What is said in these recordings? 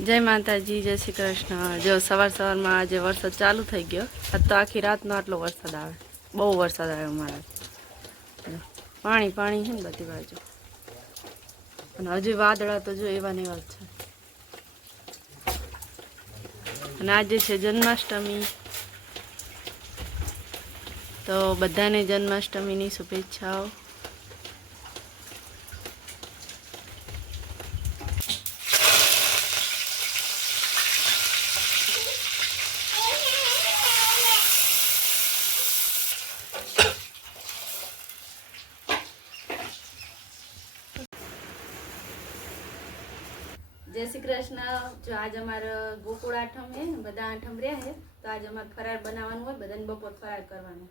जय माताजी, जय श्री कृष्ण। जो सवार सवार में आज वरसाद चालू थई गयो। आज तो आखी रात नो आटलो वरसाद आवे, बहु वरसाद आव्यो मारे। पाणी पाणी है बधी बाजू, अने हजी वादळा तो जो एवा ने एवा छे। अने आज छे जन्माष्टमी, तो बधाने जन्माष्टमीनी शुभेच्छाओ। जय श्री कृष्ण। जो आज अमारा गोकुळ आठम है, बधा आठम रह्या है, तो आज अमारे फराळ बनाववानुं होय, बधाने बपोर फराळ करवानो।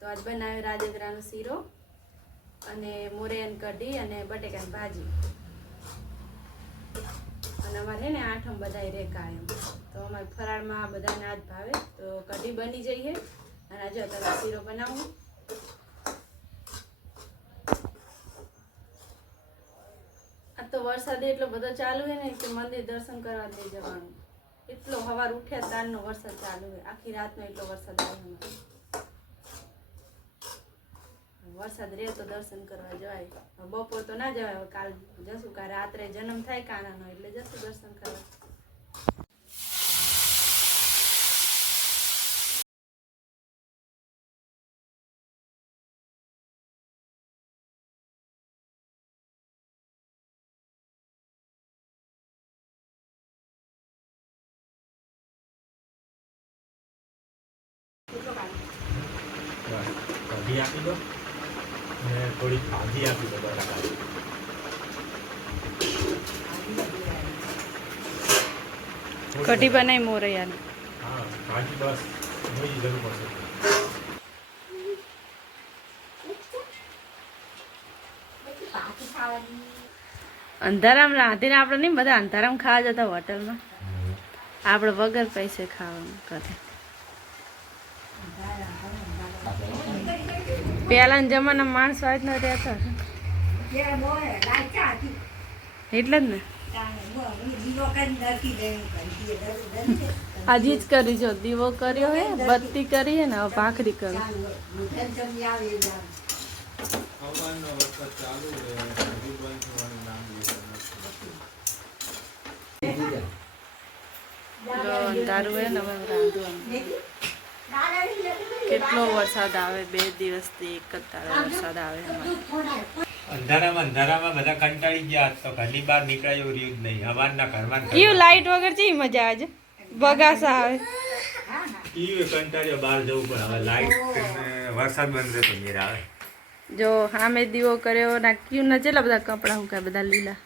तो आज बनाव्यो राजगरानो सीरो अने मोरेन कढी अने बटेकानी भाजी। अने अमारे ने आठम बधाय रे कायम, तो अमारे फराळमां बधाने आज भावे। तो कढी बनी जई है अने आज अत्यारे सीरो बनावुं। तो वरसाद एटलो बधो चालू है ने कि मंदिर दर्शन करवा नहीं जवानुं। एटलो हवार उठ्या तारनो वरसाद चालू है, आखी रातनो एटलो वरसाद आव्यो। वरसाद रे तो दर्शन करवा जवाय, बपोर तो ना जवाय। काल जसु का रात्रे जन्म थाय कानानो એટલે जसु दर्शन करवा। कढ़ी आपी दो ने थोड़ी भाजी आपी दो। कढी बनाई मोरैयानी। हाँ भाजी बस वही जरूर पड़े। अंधाराम राधीने आपणे नहीं बधा अंधाराम खावा जता होटल में, आपणे वगर पैसे खावानुं करे। પહેલાના જમાનામાં માણસો આજ ન રહેતા એટલે જ ને આજે જ કરી જો દીવો કર્યો હે, બત્તી કરી હે ને હવે ભાખરી કરી। તારું હે ને હવે રાંધવાનું। કેટલો વરસાદ આવે, 2 દિવસથી એક જ તારે વરસાદ આવે। અંધારામાં બધા કંટાળી ગયા, તો ઘરની બહાર નીકળાય એવું રહ્યું જ નહીં। હવારના ઘરમાં ઈયું લાઈટ વગર ચી મજા આવે, બગાસા આવે। ઈયું કંટાળ્યો બહાર જવું, પણ હવે લાઈટ વરસાદ બંધ રહે તો મેર આવે। જો સામે દીવો કર્યો ના ક્યુ ના ચેલા બધા કપડા હુકાય, બધા લીલા।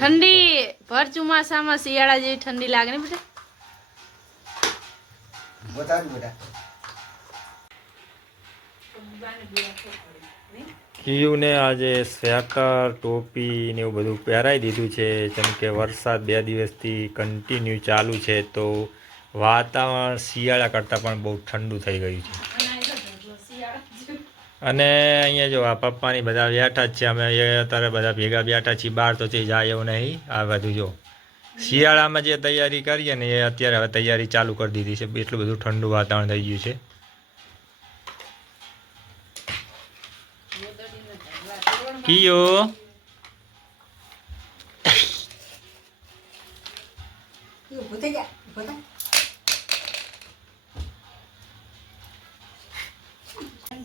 ठंडी भर चुमासा में शियाळा जेवी ठंडी लागे ने बेटा। बता दो बेटा કીયુને આજે સ્વેટર ટોપી ને એવું બધું પહેરાવી દીધું છે, જેમ કે વરસાદ 2 દિવસથી કન્ટિન્યુ ચાલુ છે, તો વાતાવરણ શિયાળા કરતાં પણ બહુ ઠંડુ થઈ ગયું છે। અને અહીંયા જો આ પપ્પાની બધા બેઠા જ છે, અમે અત્યારે બધા ભેગા બેઠા છીએ બહાર, તો તે જાય એવું નહીં। આ બધું જો શિયાળામાં જે તૈયારી કરીએ ને એ અત્યારે હવે તૈયારી ચાલુ કરી દીધી છે, એટલું બધું ઠંડુ વાતાવરણ થઈ ગયું છે। કિયો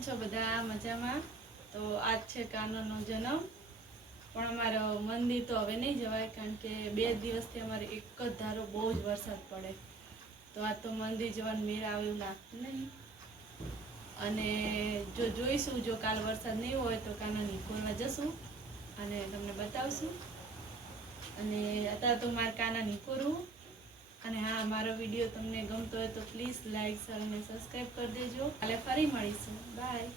છો બધા મજામાં। તો આજ છે કાનોનો જન્મ, પણ અમારો મંદિર તો હવે નહીં જવાય, કારણ કે 2 દિવસથી અમારે એક જ ધારો બહુ જ વરસાદ પડે, તો આ તો મંદિર જવાનું મેળ આવે એવું લાગતું નહીં। અને જો જોઈશું, જો કાલ વરસાદ નહીં હોય તો કાનોની ખોલવા જશું અને તમને બતાવશું। અને અત્યારે તો મારા કાનાની પૂરું. અને હા, મારો વિડીયો તમને ગમતો હોય તો પ્લીઝ લાઈક શેર અને સબસ્ક્રાઈબ કરી દેજો. કાલે ફરી મળીશું. બાય.